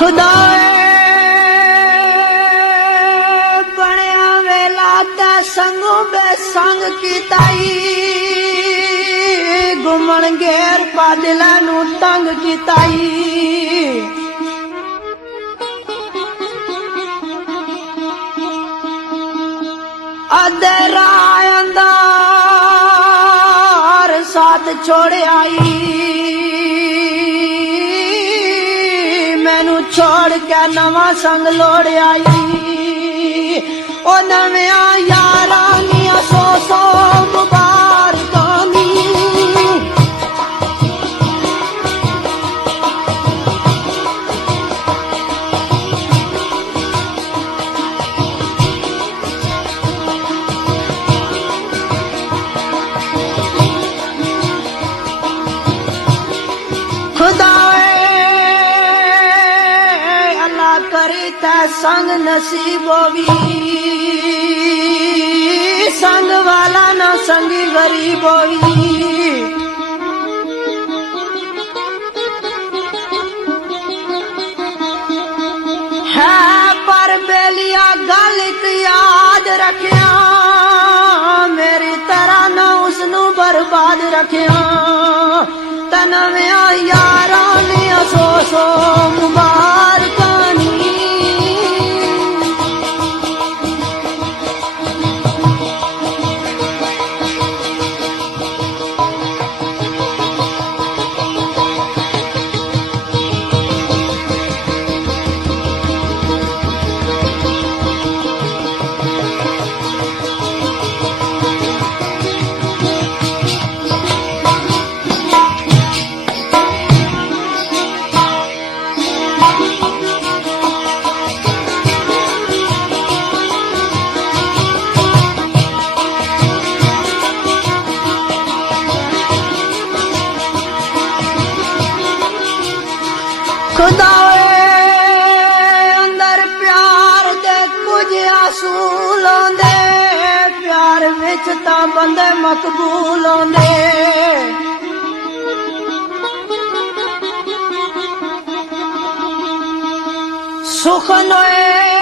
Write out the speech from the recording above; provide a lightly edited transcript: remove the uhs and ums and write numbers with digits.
खुदाए बनया वेला ते संगों बेसंग की ताई घुमन घेर पादिला नू तंग की ताई अधेरा अंधार साथ छोड़ आई मैनू छोड़ के नवा संग लोड़ आई ओ नविया यारा निया सौ सौ मुबारकां दी खुदाए अल्लाह करी ते संग नसीब होवी संग वाला ना संगी गरीब होवी है पर बेलिया गल एक याद रखिया मेरी तरह ना उसनू बर्बाद रखिया तनविया यारा ने सो सो मुबारकां नी खुदाए अंदर प्यार दे कुछ आंसू लांदे प्यार विच तां बंदे मकबूल होंदे सुखन होए